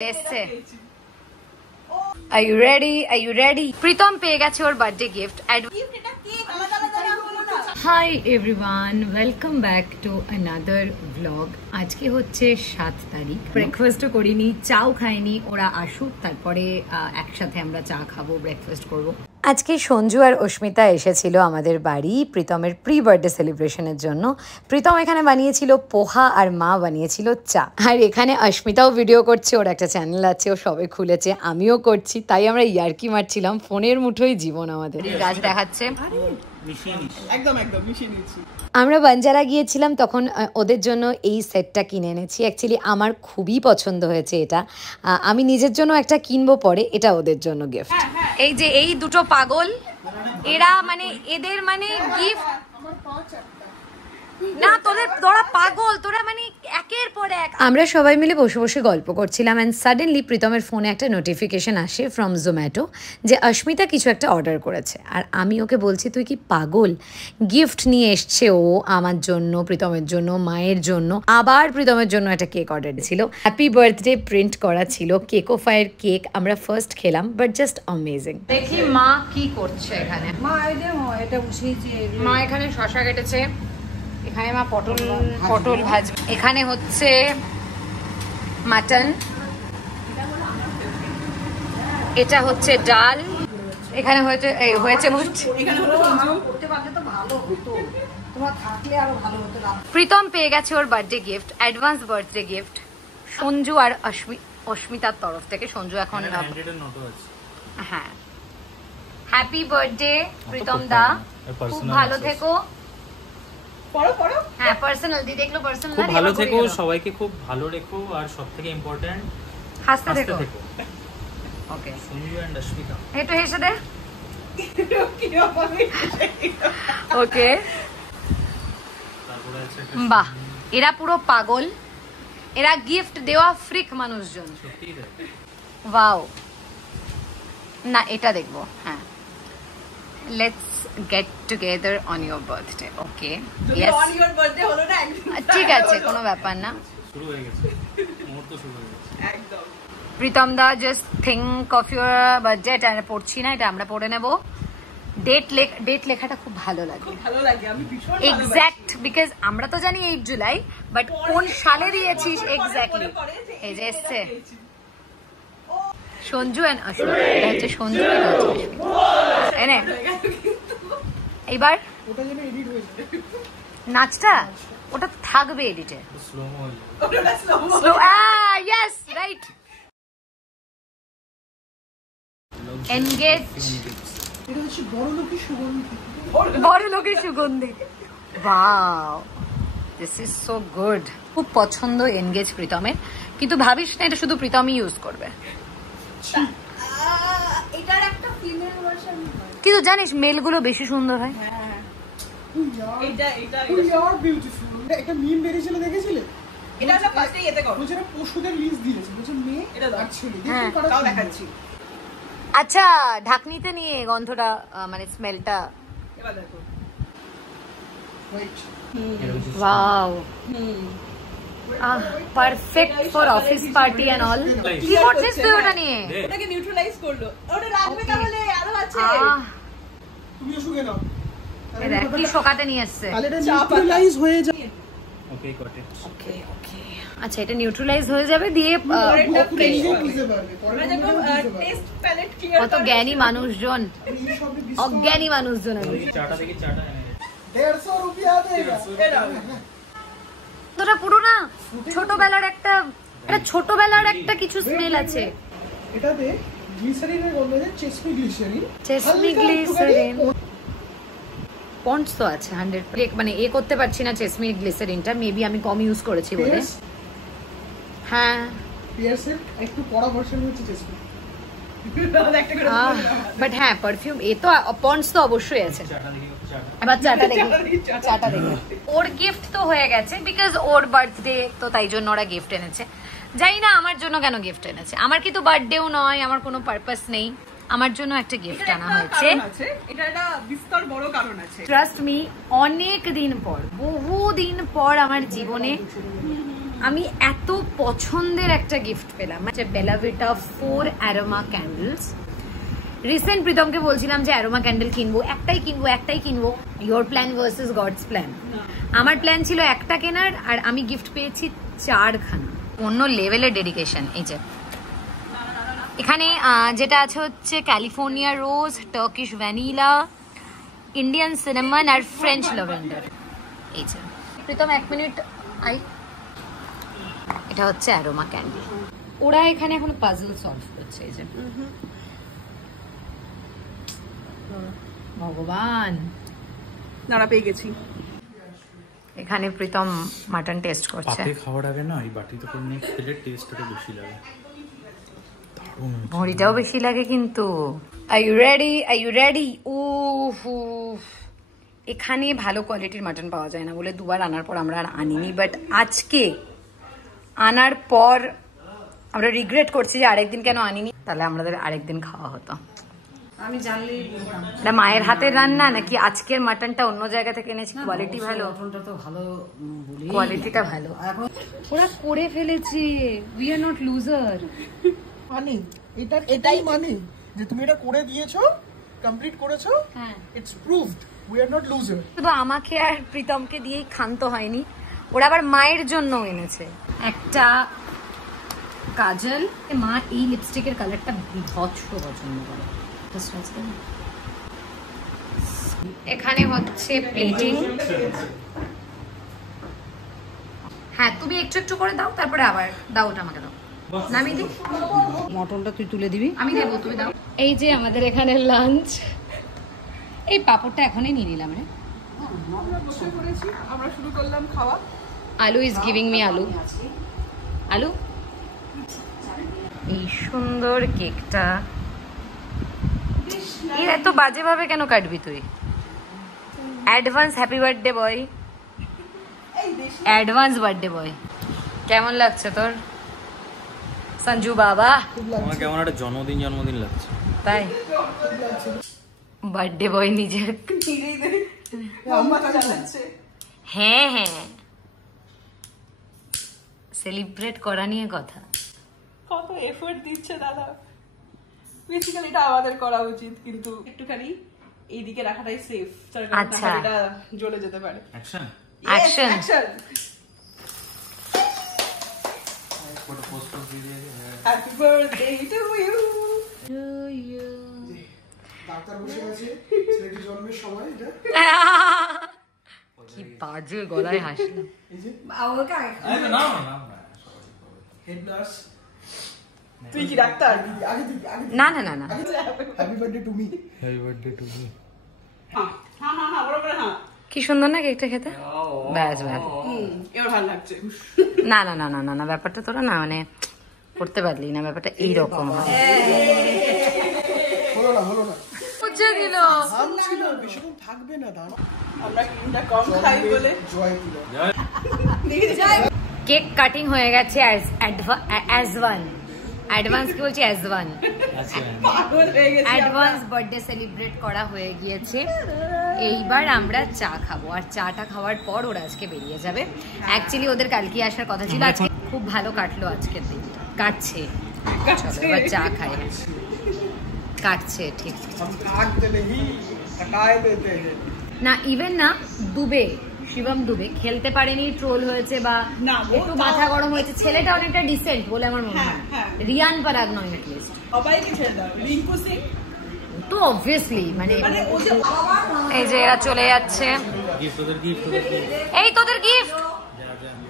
Are you ready? Are you ready? Pritam পেয়ে গেছে ওর birthday gift. Hi everyone, welcome back to another vlog. আজকে হচ্ছে 7 তারিখ। ব্রেকফাস্টও করিনি, চাও খাইনি, ওরা আসুক তারপরে একসাথে আমরা চা খাবো, ব্রেকফাস্ট করব। আজকে সঞ্জু আর অস্মিতা এসেছিল আমাদের বাড়ি প্রীতমের প্রি বার্থডে সেলিব্রেশনের জন্য। প্রীতম এখানে বানিয়েছিল পোহা আর মা বানিয়েছিল চা। আর এখানে অস্মিতাও ভিডিও করছে, ওর একটা চ্যানেল আছে, ও সবে খুলেছে, আমিও করছি, তাই আমরা ইয়ার্কি মারছিলাম। ফোনের মুঠোই জীবন আমাদের। গাছ দেখাচ্ছে, আমরা বাঞ্জারা গিয়েছিলাম তখন ওদের জন্য এই সেটটা কিনে এনেছি। অ্যাকচুয়ালি আমার খুবই পছন্দ হয়েছে এটা, আমি নিজের জন্য একটা কিনবো পরে, এটা ওদের জন্য গিফট। এই যে এই দুটো পাগল, এরা মানে এদের মানে গিফট না, তোরা পাগল, তোরা মানে একের পর এক। আমরা সবাই মিলে বসে বসে গল্প করছিলাম অ্যান্ড সাডেনলি প্রীতমের ফোনে একটা নোটিফিকেশন আসে ফ্রম জোম্যাটো যে অস্মিতা কিছু একটা অর্ডার করেছে। আর আমি ওকে বলছি তুই কি পাগল, গিফট নিয়ে এসছে ও আমার জন্য, প্রীতমের জন্য, মায়ের জন্য, আবার প্রীতমের জন্য একটা কেক অর্ডার ছিল। হ্যাপি বার্থডে প্রিন্ট করা ছিল, কেকোফায়ের কেক। আমরা ফার্স্ট খেলাম, বাট জাস্ট অ্যামেজিং। দেখি মা কি করছে এখানে। মা এখানে শসা কেটেছে, এখানে মা পটল ভাজবে, এখানে হচ্ছে মাটন, এটা হচ্ছে ডাল, এখানে হয়েছে প্রীতম পেয়ে গেছে ওর birthday gift, advance birthday gift Sanju আর অস্মিতার তরফ থেকে। সঞ্জু এখন হ্যাঁ, হ্যাপি বার্থডে প্রীতম দা, খুব ভালো থেকো। হ্যাঁ, পার্সোনাল দি দেখলো, পার্সোনাল খুব ভালো থেকো, সবাইকে খুব ভালো রেখো, আর সবথেকে ইম্পর্টেন্ট হাসতে থেকো। ওকে, সঞ্জু এন্ড অস্মিতা একটু হেসে দে। ওকে, বাহ, এরা পুরো পাগল, এরা গিফট দেওয়া ফ্রিক মানুষজন। ওয়াও, না এটা দেখবো। হ্যাঁ, let's get together on your birthday. Okay, yes, on your birthday হলো না একদিন, ঠিক আছে, কোনো ব্যাপার না, শুরু হয়ে গেছে, মুহূর্ত শুরু হয়ে গেছে একদম। Pritam da just think of your birthday, এটা আমরা পড়ছি না, এটা আমরা পড়ে নেব। ডেট লেখাটা খুব ভালো লাগে, খুব ভালো লাগে, আমি ভীষণ এক্স্যাক্ট, বিকজ আমরা তো জানি 8 জুলাই, বাট কোন সালে দিয়েছিস এক্স্যাক্টলি। এই যে এসছে সঞ্জু এন্ড অস্মিতা, এটা হচ্ছে সঞ্জু, এটা হচ্ছে অস্মিতা। এনে এইবার নাচটা ওটা থাকবে এডিটে, স্লো, ইয়েস রাইট, এনগেজ, বড় লোকের সুগন্ধি। Wow, this is so good, খুব পছন্দ এনগেজ প্রীতমের, কিন্তু ভাবিস না এটা শুধু প্রীতমই ইউজ করবে, এটার একটা ফিমেল ভার্সন হয়, কিন্তু জানিস মেলগুলো বেশি সুন্দর হয়। এটা বিউটিফুল। একটা মিম বেরিয়েছিল, দেখেছিলে? এটা না ফার্স্টে এতে করো, বলছে পশুদের লিস্ট দিয়েছে, বলছে মেয়ে এটা অ্যাকচুয়ালি হ্যাঁ, তাও দেখাচ্ছি। আচ্ছা, ঢাকনিতে নিয়ে গন্ধটা মানে স্মেলটা, এবার দেখো, right. Wow, perfect for office party and all. কি করছিস তুই ওটা নিয়ে? ওটাকে নিউট্রালাইজ করলো, ওটা রাখবে তাহলে আরো আছে। তুমিও শুকে নাও, এটা কি শোকাতে নিয়ে আসছে? তাহলে এটা নিউট্রালাইজ হয়ে যাবে। ওকে, গট ইট। ওকে ওকে, আচ্ছা, এটা নিউট্রালাইজ হয়ে যাবে দিয়ে ওকে। আমরা যখন টেস্ট প্যালেট ক্লিয়ার, কত জ্ঞানী মানুষজন, অজ্ঞানী মানুষজন। চাটা দেখি, চাটা 150 রুপিয়া দেगा। তোরা পুরো না ছোটবেলার একটা কিছু স্মেল আছে। এটাতে গ্লিসারিনের গন্ধ আছে, চেসমি গ্লিসারিন, পন্ডস তো আছে 100, মানে এ করতে পারছি না চেসমি গ্লিসারিনটা, মেবি আমি কম ইউজ করেছি বলে। হ্যাঁ, পিয়ারসের একটু পড়া ভার্সন হচ্ছে চেসমি, বাট হ্যাঁ পারফিউম এ তো পন্ডস তো অবশ্যই আছে। চাটা দেখি, চাটা এবার চাটা দেখি। ওর গিফট তো হয়ে গেছে, বিকজ ওর বার্থডে তো, তাই জন্য ওরা গিফট এনেছে। জানি না আমার জন্য কেন গিফট এনেছে, আমার কিন্তু বার্থডেও নয়, আমার কোনো পারপাস নেই, আমার জন্য একটা গিফট আনা হয়েছে। এটা একটা বিস্তর বড় কারণ আছে, ট্রাস্ট মি, অনেক দিন পর, বহু দিন পর আমার জীবনে আমি এত পছন্দের একটা গিফট পেলাম, Bella Vita 4 aroma candles. Recent প্রীতমকে বলছিলাম যে অ্যারোমা ক্যান্ডেল কিনবো, একটাই কিনবো। Your plan versus God's plan. আমার প্ল্যান ছিল একটা কেনার, আর আমি গিফট পেয়েছি 4খানা। অন্য লেভেলের ডেডিকেশন। এই যে এখানে যেটা আছে হচ্ছে ক্যালিফোর্নিয়া রোজ, টার্কিশ ভ্যানিলা, ইন্ডিয়ান সিনেমন আর ফ্রেঞ্চ ল্যাভেন্ডার। এই যে প্রীতম 1 মিনিট আই। এটা হচ্ছে অ্যারোমা ক্যান্ডেল। ওরা এখানে এখন পাজল সলভ করছে। এই যে ভগবান, নাড়া পেয়ে গেছি। এখানে প্রীতম মাটন টেস্ট করছে। পাতে খাওয়ার আগে না এই বাটিতে করে নিয়ে খেলে টেস্টটা বেশি লাগে, ভরিটাও বেশি লাগে কিন্তু। Are you ready? এখানে ভালো কোয়ালিটির মাটন পাওয়া যায় না বলে 2বার আনার পর আমরা আর আনিনি, বাট আজকে আনার পর আমরা রিগ্রেট করছি যে আরেকদিন কেন আনিনি, তাহলে আমাদের আরেকদিন খাওয়া হতো। আমি জানলেই এটা মায়ের হাতের রান্না নাকি আজকের মাটনটা অন্য জায়গা থেকে এনেছি? কোয়ালিটি ভালো, কোয়ালিটিটা ভালো। ওরা করে ফেলেছে, উই আর নট লুজার। মানে এটাই মানে যে তুমি এটা করে দিয়েছো, কমপ্লিট করেছো, হ্যাঁ, it's proved we are not loser. শুধু আমাকে আর প্রীতমকে দিয়েই ক্ষান্ত হয়নি, ওরা আবার মায়ের জন্য এনেছে একটা কাজল। মা এই লিপস্টিকের কালারটা বিভৎস পছন্দ করে। এখানে হচ্ছে প্লেটিং। হ্যাঁ, তুমি একটু একটু করে দাও, তারপরে আবার দাও, ওটা আমাকে দাও। নামিয়ে দিই, মটনটা তুই তুলে দিবি। আমি দেবো, তুমি দাও। এই যে আমাদের এখানে লাঞ্চ। এই পাপড়টা এখনই নিয়ে নিলাম রে। আমরা বসে পড়েছি, আমরা শুরু করলাম খাওয়া। আলু ইজ গিভিং মি আলু। আলু, এই সুন্দর কেকটা এত বাজে ভাবে কেন কাটবি তুই? Advance happy birthday boy, advance birthday boy. কেমন লাগছে তোর সঞ্জু বাবা? আমার কেমন একটা জন্মদিন লাগছে। তাই বার্থডে বয় নিজে। হ্যাঁ হ্যাঁ, সেলিব্রেট করা নিয়ে কথা। কত এফোর্ট দিচ্ছে দাদা। বেসিক্যালি এটা আমাদের করা উচিত, কিন্তু একটুখানি এইদিকে রাখাটাই সেফ। আচ্ছা, এটা জ্বলে যেতে পারে। Action action. ফটো পোস্ট করে দিয়ে হ্যাপি বার্থডে টু ইউ। ডাক্তার বসে আছে, ছেলেটি জন্মের সময় এটা কি বাজে গলায় হাসলাম। এই যে না হেড নার্স। তুই কি ডাক্তার? আগে না না না না, happy birthday to me. Happy birthday to you. হ্যাঁ বরাবর। হ্যাঁ, কি সুন্দর না কেকটা খেতে। ব্যাস ব্যাস, এবার ভালো লাগছে। না না না না না না, ব্যাপারটা তোরা না মানে করতে পারলি না, ব্যাপারটা এইরকম হয়। হলো না বুঝে দিল। আম ছিল, বেশিক্ষণ থাকবে না। দাঁড়া, আমরা ক্রিমটা কম খাই বলে জয় দিল। কেক কাটিং হয়ে গেছে অ্যাজ ওয়ান। অ্যাডভান্স কি বলছি, অ্যাজ ওয়ান। পাগল হয়ে গেছি। অ্যাডভান্স বার্থডে সেলিব্রেট করা হয়ে গিয়েছে। এইবার আমরা চা খাবো, আর চাটা খাওয়ার পর ওরা আজকে বেরিয়ে যাবে। অ্যাকচুয়ালি ওদের কালকে আসার কথা ছিল, আজকে খুব ভালো কাটলো আজকের দিনটা। কাটছে, চলো এবার চা খাই। কাটছে, ঠিক কাটতে নেই, কাটায় দেতে हैं। না, ইভেন না দুবে, শিবম দুবে খেলতে পারেনি, ট্রোল হয়েছে বা না, একটু মাথা গরম হয়েছে। ছেলেটা অনেকটা ডিসেন্ট বলে আমার মনে হয়। হ্যাঁ। রিয়ান পারাগ নয় এটলিস্ট। সবাইকে ছেড়ে দাও। রিঙ্কু সিং তো অবভিয়াসলি মানে ও যে এই যে এরা চলে যাচ্ছে। গিফট ওদের গিফট এই তোদের গিফট,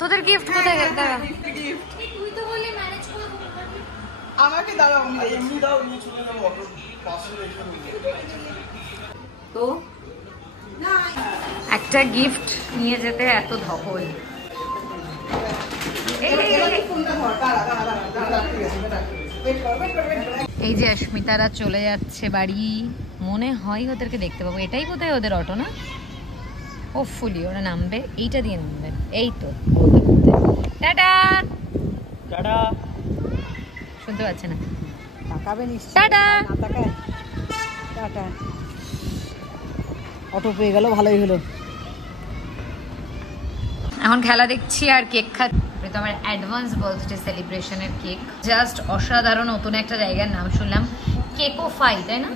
তোদের গিফট কোথায় গেল? গিফট তুই তো বললি ম্যানেজ করে আমাকে দাও, এমনি দাও, নিয়ে চলে যাবো। তো একটা গিফট নিয়ে যেতে এত ধকল। এই যে অস্মিতারা চলে যাচ্ছে বাড়ি। মনে হয় ওদেরকে দেখতে পাবো। এটাই কোথায় ওদের অটো না? হোপফুলি ওরা নামবে, এইটা দিয়ে নামবে। এই তো টাটা টাটা। শুনতে পাচ্ছে না? তাকাবে নিশ্চয়ই। টাটা। না তাকায়। টাটা। অটো পেয়ে গেল, ভালোই হলো। এখন খেলা দেখছি আর কেক খাচ্ছি। প্রীতমের অ্যাডভান্স বার্থডে সেলিব্রেশনের কেক। জাস্ট অসাধারণ, নতুন একটা জায়গার নাম শুনলাম, কেকোফাই, তাই না?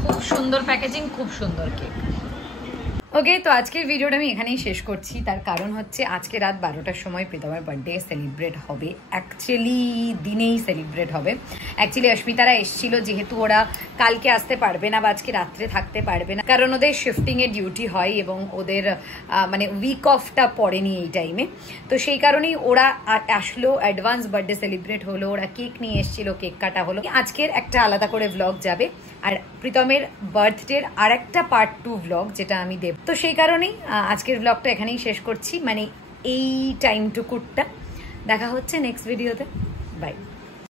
খুব সুন্দর প্যাকেজিং, খুব সুন্দর কেক। ওকে, তো আজকের ভিডিওটা আমি এখানেই শেষ করছি। তার কারণ হচ্ছে আজকে রাত 12টার সময় প্রীতমের বার্থডে সেলিব্রেট হবে, অ্যাকচুয়ালি দিনেই সেলিব্রেট হবে। অ্যাকচুয়ালি অস্মিতারা এসেছিল, যেহেতু ওরা কালকে আসতে পারবে না বা আজকে রাত্রে থাকতে পারবে না, কারণ ওদের শিফটিংয়ের ডিউটি হয় এবং ওদের মানে উইক অফটা পড়েনি এই টাইমে। তো সেই কারণেই ওরা আসলো, অ্যাডভান্স বার্থডে সেলিব্রেট হলো, ওরা কেক নিয়ে এসেছিল, কেক কাটা হলো। আজকের একটা আলাদা করে ভ্লগ যাবে, আর প্রীতমের বার্থডের আর একটা পার্ট 2 ভ্লগ যেটা আমি দেব। তো সেই কারণেই আজকের ভ্লগটা এখানেই শেষ করছি, মানে এই টাইমটুকুটা। দেখা হচ্ছে নেক্সট ভিডিওতে।